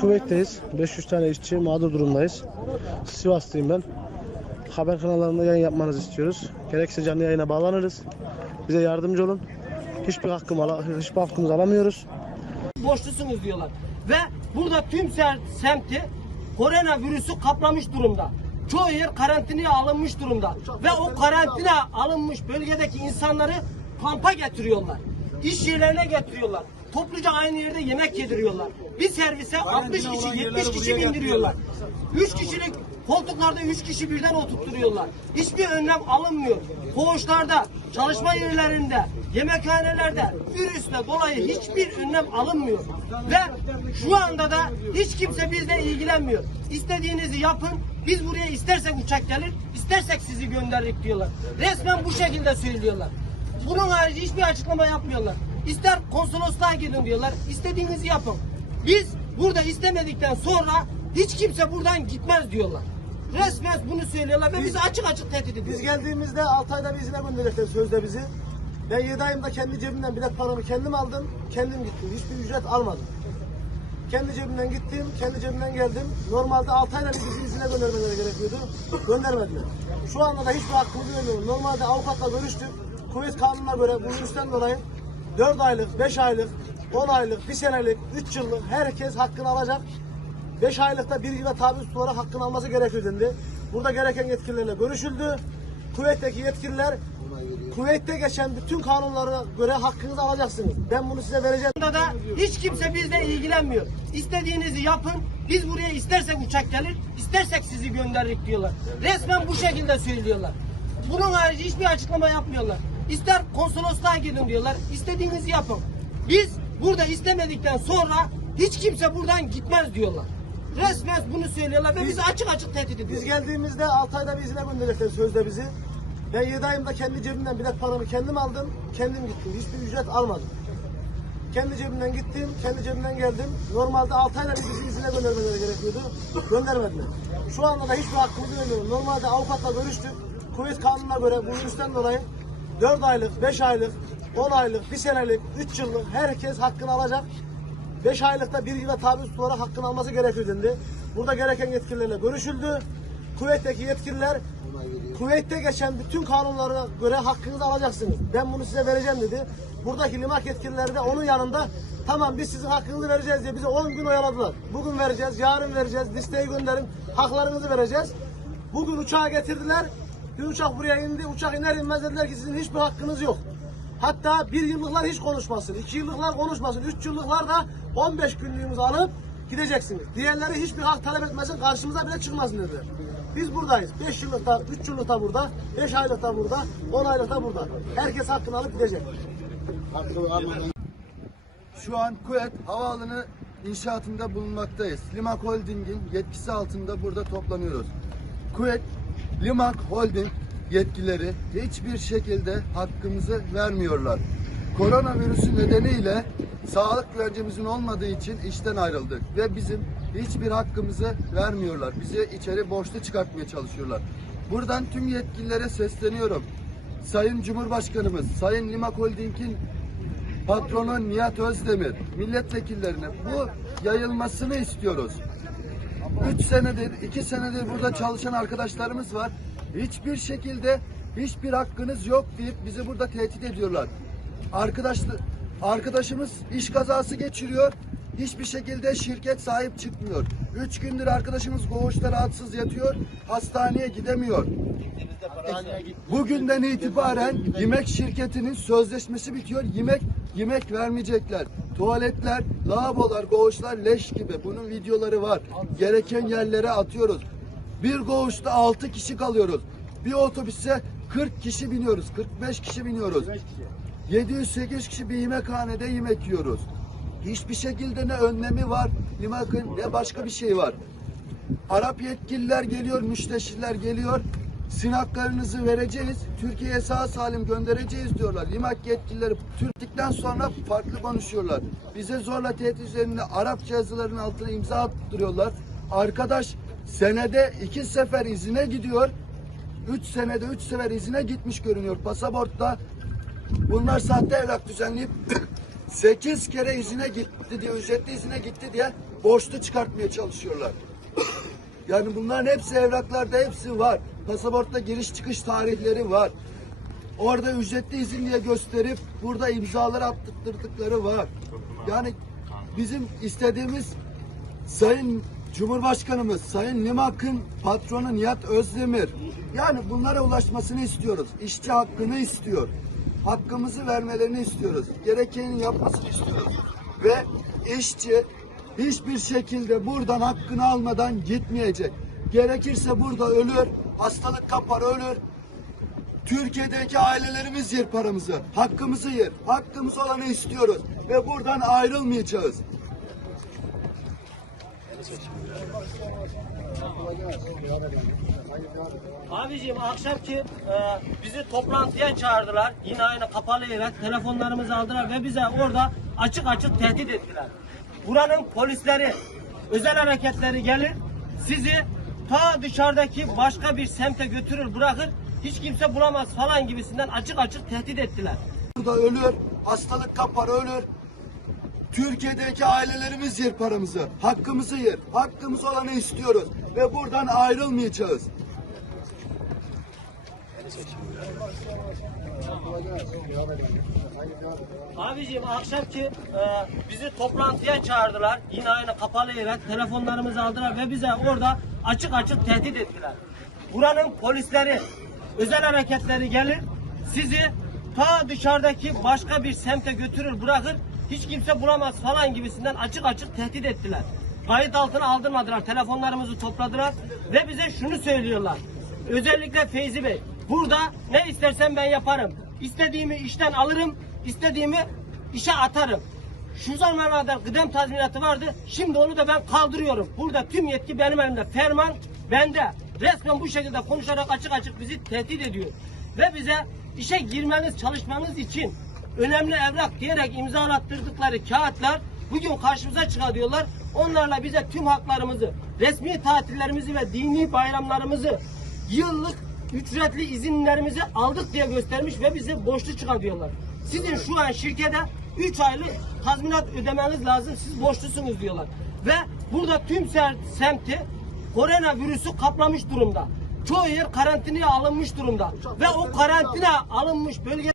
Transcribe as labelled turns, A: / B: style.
A: Kuvvetteyiz. 500 tane işçi mağdur durumdayız. Sivaslıyım ben. Haber kanallarında yayın yapmanızı istiyoruz. Gerekse canlı yayına bağlanırız. Bize yardımcı olun. Hiçbir hakkım ala, hiçbir hakkımızı alamıyoruz. borçlusunuz diyorlar. Ve burada tüm ser- semti koronavirüsü kaplamış durumda. Çoğu yer karantinaya alınmış durumda. Ve o karantina alınmış bölgedeki insanları kampa getiriyorlar. İş yerlerine getiriyorlar. Topluca aynı yerde yemek yediriyorlar. Bir servise 60 kişi, 70 kişi bindiriyorlar. 3 kişilik koltuklarda 3 kişi birden oturtturuyorlar. Hiçbir önlem alınmıyor. Koğuşlarda, çalışma yerlerinde, yemekhanelerde virüsle dolayı hiçbir önlem alınmıyor. Ve şu anda da hiç kimse bizle ilgilenmiyor. İstediğinizi yapın. Biz buraya istersek uçak gelir, istersek sizi gönderirik diyorlar. Resmen bu şekilde söylüyorlar. Bunun harici hiçbir açıklama yapmıyorlar. İster konsolosluğa gidin diyorlar, istediğinizi yapın. Biz burada istemedikten sonra hiç kimse buradan gitmez diyorlar. Resmen bunu söylüyorlar ve bizi açık açık tehdit ediyorlar. Biz
B: geldiğimizde 6 ayda bir izine gönderecekler sözde bizi. Ben 7 ayımda kendi cebimden bilet paramı kendim aldım, kendim gittim. Hiçbir ücret almadım. Kendi cebimden gittim, kendi cebimden geldim. Normalde 6 ayda bir bizi izine göndermeleri gerekiyordu. Göndermediler. Şu anda da hiçbir hakkımızı vermiyorum. Normalde avukatla görüştük. Kuvvet kanununa göre bu virüsten dolayı 4 aylık, 5 aylık, 10 aylık, 1 senelik, 3 yıllık herkes hakkını alacak. 5 aylıkta bir yıla tabi tutularak hakkını alması gerekiyor. Burada gereken yetkililerle görüşüldü. Kuvvetteki yetkililer Kuveyt'te geçen bütün kanunlara göre hakkınızı alacaksınız. Ben bunu size vereceğim. Anda
A: da hiç kimse bizle ilgilenmiyor. İstediğinizi yapın. Biz buraya istersek uçak gelir, istersek sizi gönderirik diyorlar. Resmen bu şekilde söylüyorlar. Bunun harici hiçbir açıklama yapmıyorlar. İster konsolosluğa gidin diyorlar, istediğinizi yapın. Biz burada istemedikten sonra hiç kimse buradan gitmez diyorlar. Resmen bunu söylüyorlar ve bizi açık açık tehdit Biz ediyorlar.
B: geldiğimizde 6 ayda bir izine gönderecekler sözde bizi. Ben 7 ayımda kendi cebimden bilet paramı kendim aldım, kendim gittim. Hiçbir ücret almadım. Kendi cebimden gittim, kendi cebimden geldim. Normalde 6 ayda bir bizi izine göndermeleri gerekiyordu. Göndermediler. Şu anda da hiçbir hakkımızı vermiyorum. Normalde avukatla görüştük. Kuvvet kanununa göre bu virüsten dolayı 4 aylık, 5 aylık, 10 aylık, 1 senelik, 3 yıllık herkes hakkını alacak. 5 aylıkta bir yıla tabi tutularak hakkını alması gerekiyor dendi. Burada gereken yetkililerle görüşüldü. Kuvvetteki yetkililer Kuveyt'te geçen bütün kanunlara göre hakkınızı alacaksınız. Ben bunu size vereceğim dedi. Buradaki limak yetkilileri de onun yanında tamam biz sizin hakkınızı vereceğiz diye bize 10 gün oyaladılar. Bugün vereceğiz, yarın vereceğiz, listeyi gönderin, haklarınızı vereceğiz. Bugün uçağı getirdiler. Bir uçak buraya indi. Uçak iner inmez dediler ki sizin hiçbir hakkınız yok. Hatta bir yıllıklar hiç konuşmasın. iki yıllıklar konuşmasın. Üç yıllıklar da 15 günlüğümüzü alıp gideceksiniz. Diğerleri hiçbir hak talep etmesin. Karşımıza bile çıkmasın dediler. Biz buradayız. 5 yıllıkta, 3 yıllıkta burada, 5 aylıkta burada, 10 aylıkta burada. Herkes hakkını alıp gidecek.
C: Şu an Kuveyt Havaalanı inşaatında bulunmaktayız. Limak Holding'in yetkisi altında burada toplanıyoruz. Kuveyt Limak Holding yetkileri hiçbir şekilde hakkımızı vermiyorlar. Koronavirüsü nedeniyle sağlık güvencemizin olmadığı için işten ayrıldık ve bizim hiçbir hakkımızı vermiyorlar. Bizi içeri borçlu çıkartmaya çalışıyorlar. Buradan tüm yetkililere sesleniyorum. Sayın Cumhurbaşkanımız, Sayın Limak Holding'in patronu Nihat Özdemir, milletvekillerine bu yayılmasını istiyoruz. 3 senedir, 2 senedir burada çalışan arkadaşlarımız var. Hiçbir şekilde hiçbir hakkınız yok deyip bizi burada tehdit ediyorlar. Arkadaş, arkadaşımız iş kazası geçiriyor. Hiçbir şekilde şirket sahip çıkmıyor. 3 gündür arkadaşımız koğuşta rahatsız yatıyor. Hastaneye gidemiyor. Bugünden itibaren yemek şirketinin sözleşmesi bitiyor. Yemek yemek vermeyecekler. Tuvaletler, lavabolar, koğuşlar leş gibi. Bunun videoları var. Gereken yerlere atıyoruz. Bir koğuşta 6 kişi kalıyoruz. Bir otobüse 40 kişi biniyoruz. 45 kişi biniyoruz. 700-800 kişi bir yemekhanede yemek yiyoruz. Hiçbir şekilde ne önlemi var, ne başka bir şey var. Arap yetkililer geliyor, müsteşirler geliyor. Sizin haklarınızı vereceğiz. Türkiye'ye sağ salim göndereceğiz diyorlar. Limak yetkilileri Türklikten sonra farklı konuşuyorlar. Bize zorla tehdit üzerinde Arapça yazıların altına imza attırıyorlar. Arkadaş senede iki sefer izine gidiyor. Üç senede üç sefer izine gitmiş görünüyor pasaportta. Bunlar sahte evrak düzenleyip 8 kere izine gitti diye, ücretli izine gitti diye borçlu çıkartmaya çalışıyorlar. yani bunların hepsi evraklarda hepsi var. Pasaportta giriş çıkış tarihleri var. Orada ücretli izin diye gösterip burada imzaları attırdıkları var. Yani bizim istediğimiz Sayın Cumhurbaşkanımız Sayın Limak'ın patronu Nihat Özdemir. Yani bunlara ulaşmasını istiyoruz. İşçi hakkını istiyor. Hakkımızı vermelerini istiyoruz. Gerekeni yapmasını istiyoruz. Ve işçi hiçbir şekilde buradan hakkını almadan gitmeyecek. Gerekirse burada ölür, hastalık kapar ölür. Türkiye'deki ailelerimiz yer paramızı, hakkımızı yer. Hakkımız olanı istiyoruz ve buradan ayrılmayacağız.
A: Abiciğim akşamki e, bizi toplantıya çağırdılar. Yine aynı kapalı yere telefonlarımızı aldılar ve bize orada açık açık tehdit ettiler. Buranın polisleri, özel hareketleri gelir, sizi ta dışarıdaki başka bir semte götürür bırakır, hiç kimse bulamaz falan gibisinden açık açık tehdit ettiler. Burada ölür, hastalık kapar ölür. Türkiye'deki ailelerimiz yer paramızı, hakkımızı yer. Hakkımız olanı istiyoruz ve buradan ayrılmayacağız. Abiciğim akşamki e, bizi toplantıya çağırdılar. Yine aynı kapalı yere telefonlarımızı aldılar ve bize orada açık açık tehdit ettiler. Buranın polisleri, özel hareketleri gelir, sizi ta dışarıdaki başka bir semte götürür bırakır, hiç kimse bulamaz falan gibisinden açık açık tehdit ettiler. Kayıt altına aldırmadılar, telefonlarımızı topladılar ve bize şunu söylüyorlar. Özellikle Feyzi Bey, burada ne istersen ben yaparım. İstediğimi işten alırım, istediğimi işe atarım. Şu zamana kadar kıdem tazminatı vardı, şimdi onu da ben kaldırıyorum. Burada tüm yetki benim elimde, ferman bende. Resmen bu şekilde konuşarak açık açık bizi tehdit ediyor. Ve bize işe girmeniz, çalışmanız için önemli evrak diyerek imzalattırdıkları kağıtlar bugün karşımıza çıkar diyorlar. Onlarla bize tüm haklarımızı, resmi tatillerimizi ve dini bayramlarımızı, yıllık ücretli izinlerimizi aldık diye göstermiş ve bize borçlu çıkar diyorlar. Sizin şu an şirkete 3 aylık tazminat ödemeniz lazım, siz borçlusunuz diyorlar. Ve burada tüm semti koronavirüsü kaplamış durumda. Çoğu yer karantinaya alınmış durumda. Ve o karantina alınmış bölge